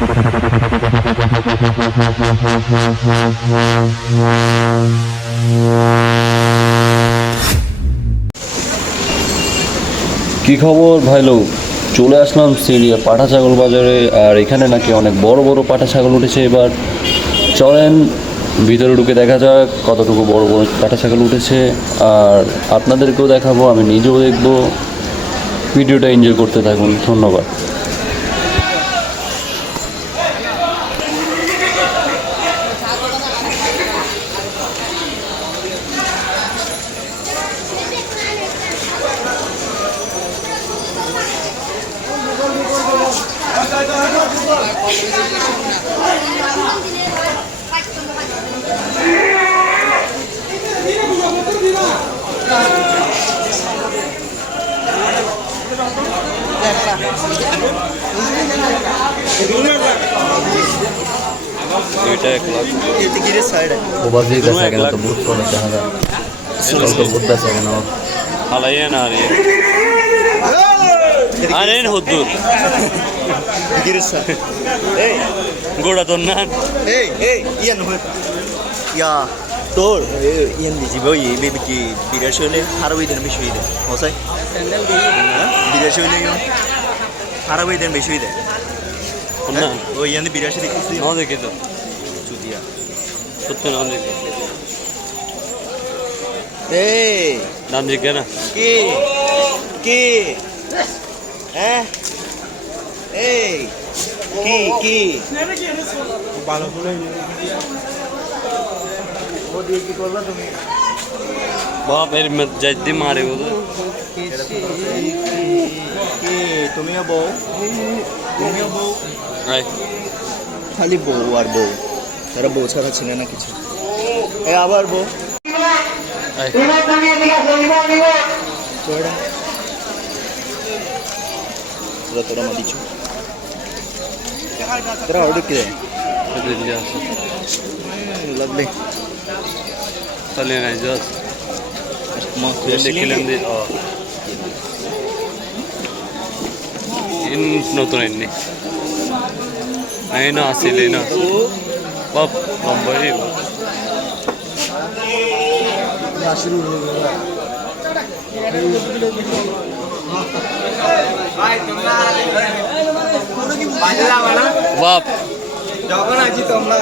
কি খবর ভাই লোক, চলে আসলাম সিরিয়া পাঠা ছাগল বাজারে। আর এখানে নাকি অনেক বড় বড় পাঠা ছাগল উঠেছে। এবার চলেন ভিতরে ঢুকে দেখা যাক কতটুকু বড় বড় পাঠা ছাগল উঠেছে। আর আপনাদেরকেও দেখাবো, আমি নিজেও দেখবো। ভিডিওটা এনজয় করতে থাকুন। ধন্যবাদ। গোড়া তোর না তোর ইয়ান দিছিব বেবি কি বিরাশি হলে আরো ওই দিন বেশি হয়ে দেয় মশাই বিরাশি হলে আরো ওই দিন বেশি হয়ে দেয় ওই ইয়ান বিরাশি দেখতেছি না দেখে তো চুদিয়া সত্যি না দেখে দাম জিজ্ঞে না কি কি হ্যাঁ এই কি কি ভালো করে ও দিয়ে কি করলা তুমি বাপ এর যাইতে মারে ও কি তুমিও বউ আই খালি বউ আর বউ তারা বউ ছাড়া ছিল না কিছু এই আবার বউ আই তোরা তোরা মা দিচ্ছ তোরা অর্ডার কি দেয় দিল্লি আছে lovely তাহলে নাই জাস্ট দেখিলাম দি ইন নতুন এনে আইনা আসলে না বাপ লম্বাই বাপ যখন আছি তোমরা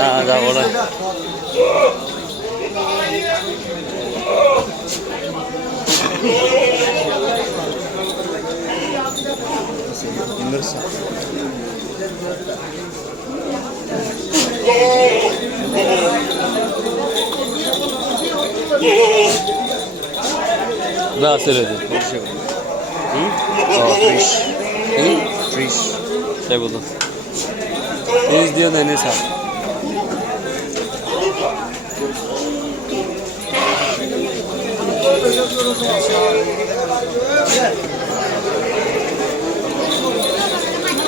না যাবো না না আসলে ফ্রিশ তাই বলো ফ্রিজ দিও না এনে স্যার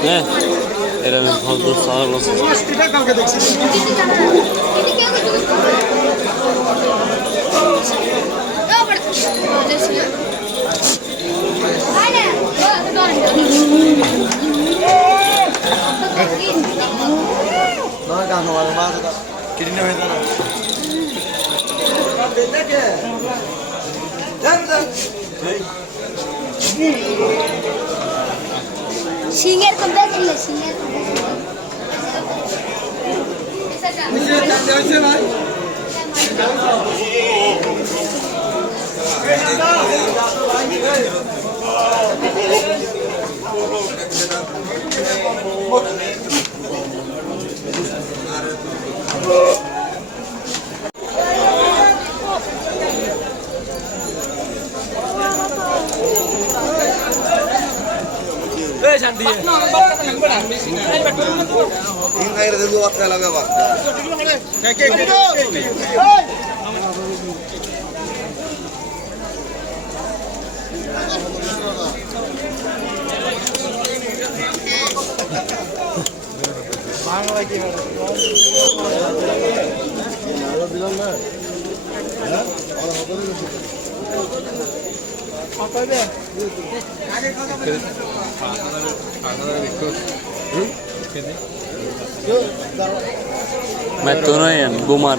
হ্যাঁ এরা ভালো সার আছে সিংহের কবে ছিল সিংহের বাংলা কি হবে मैं तो नहीं है बुमार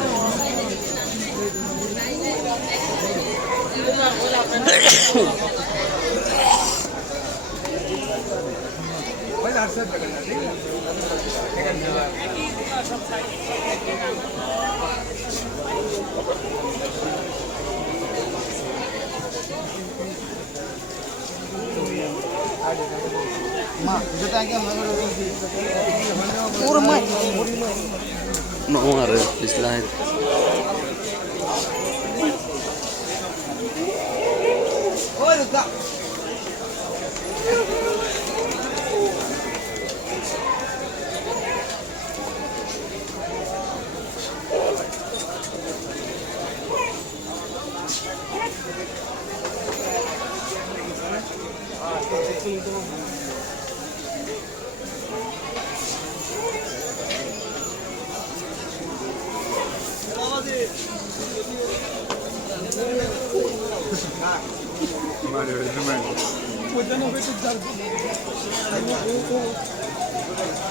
no are Islam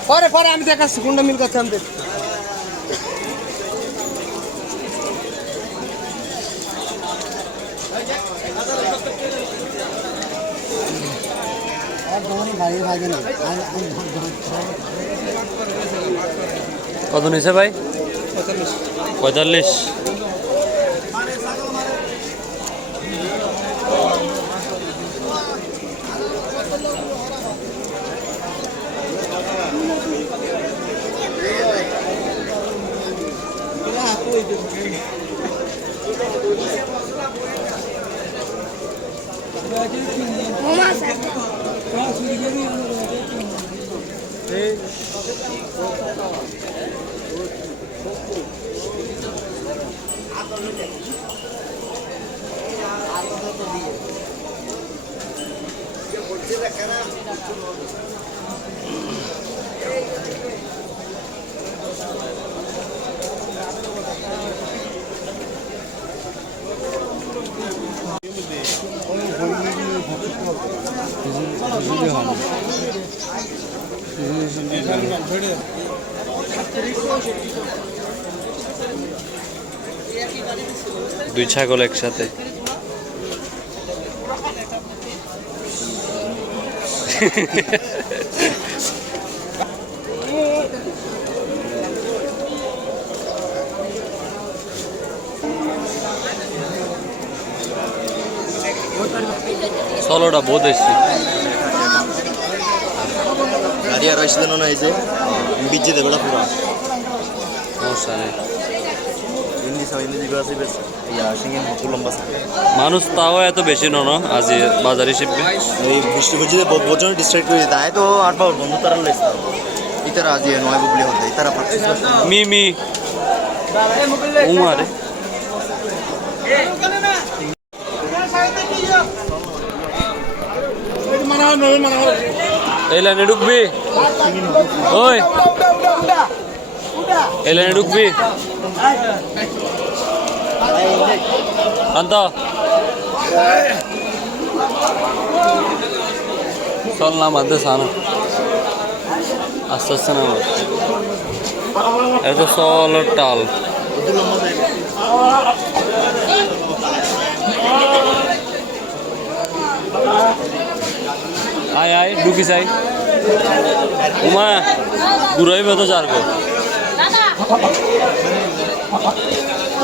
পরে পরে আমি দেখাচ্ছি কোনটা মিল করছে আমি দেখছি কত নিছে ভাই 45 দুই ছাগল একসাথে ষোলোটা বহুত এসছি গাড়ি আর আসলে না এই যে বিজে দেবে না পুরো সমস্যা নেই হিন্দি সব হিন্দি জিগো আছে বেশ ইয়া সিঙ্গেন লম্বা মানুষ তাও এত বেশি নন আজ বাজারে শিখবে এই বৃষ্টি হচ্ছে বজন ডিস্ট্রাক্ট করে দেয় তো আট বার বন্ধু তারা লেস ইতারা আজ নয় বুবলি হতে ইতারা পাচ্ছিস মিমি উমারে এই লাইনে ঢুকবি ওই এই লাইনে ঢুকবি আন্ত চল না বাদে সানা আস্তে আস্তে না এত চল টাল আয় আয় ঢুকি যাই উমা ঘুরাইবে তো যার গো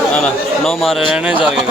না না ন মারে রেনে যার গে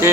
কে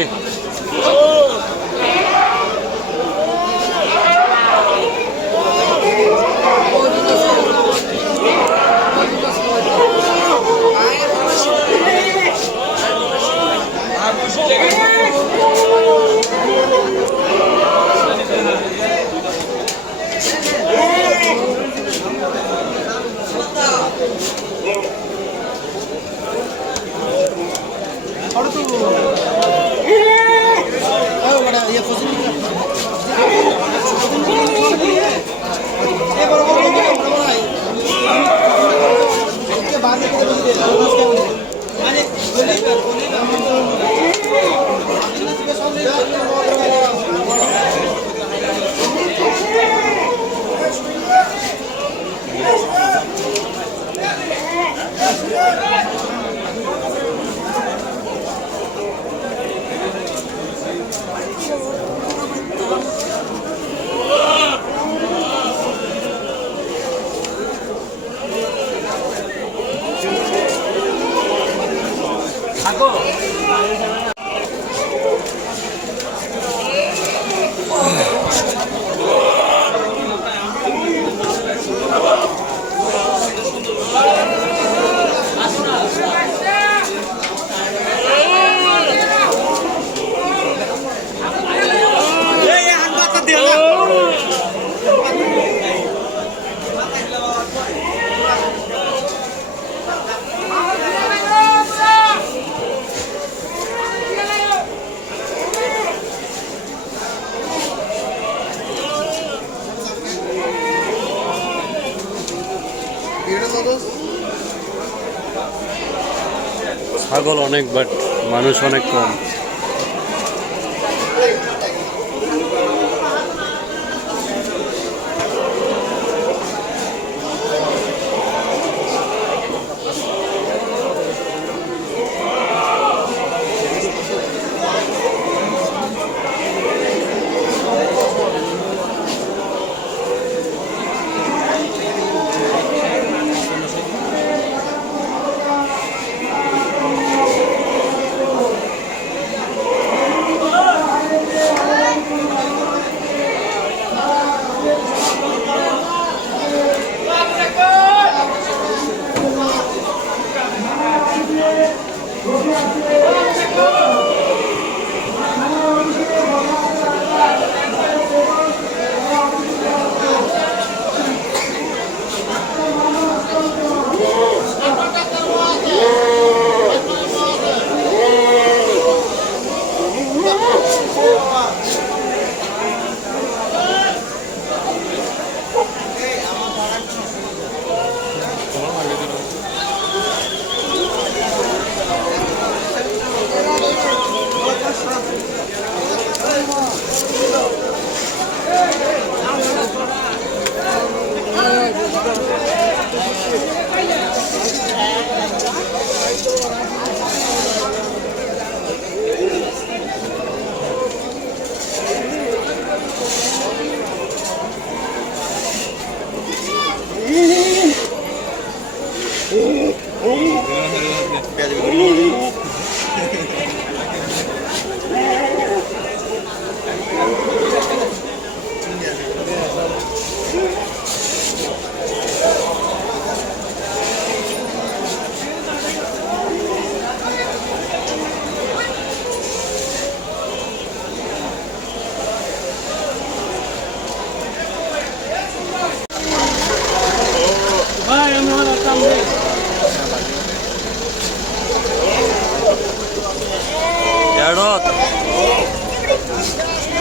ছাগল অনেক বাট মানুষ অনেক কম।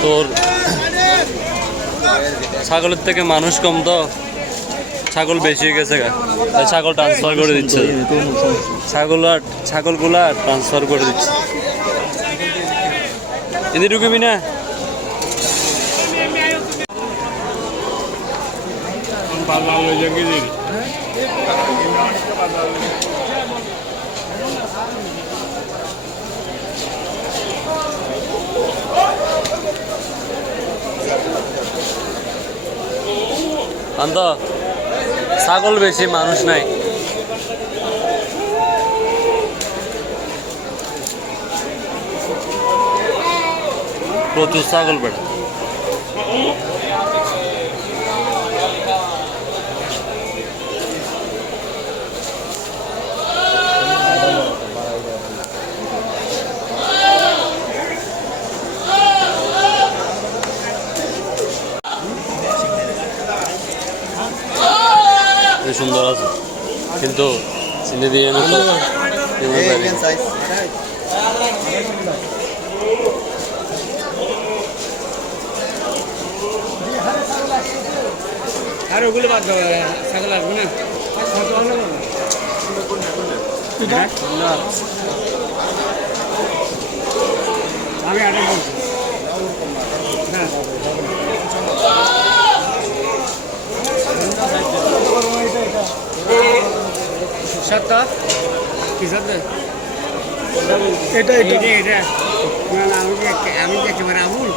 তোর ছাগলের থেকে মানুষ কম তো ছাগল বেশি হয়ে গেছে তাই ছাগল ট্রান্সফার করে দিচ্ছে ছাগলগুলা ট্রান্সফার করে দিচ্ছে এদিকে ঢুকবি না শান্ত ছাগল বেশি মানুষ নাই প্রচুর ছাগল বেড়া সুন্দর আছে কিন্তু চিনে দিয়ে এনে তো সাইজ আর ওগুলো বাদ দাও ছাগল আসবে না আমি আগে বলছি হ্যাঁ সত্য কি সত্য এটা এটা এটা না না আমি একেবারে আমুল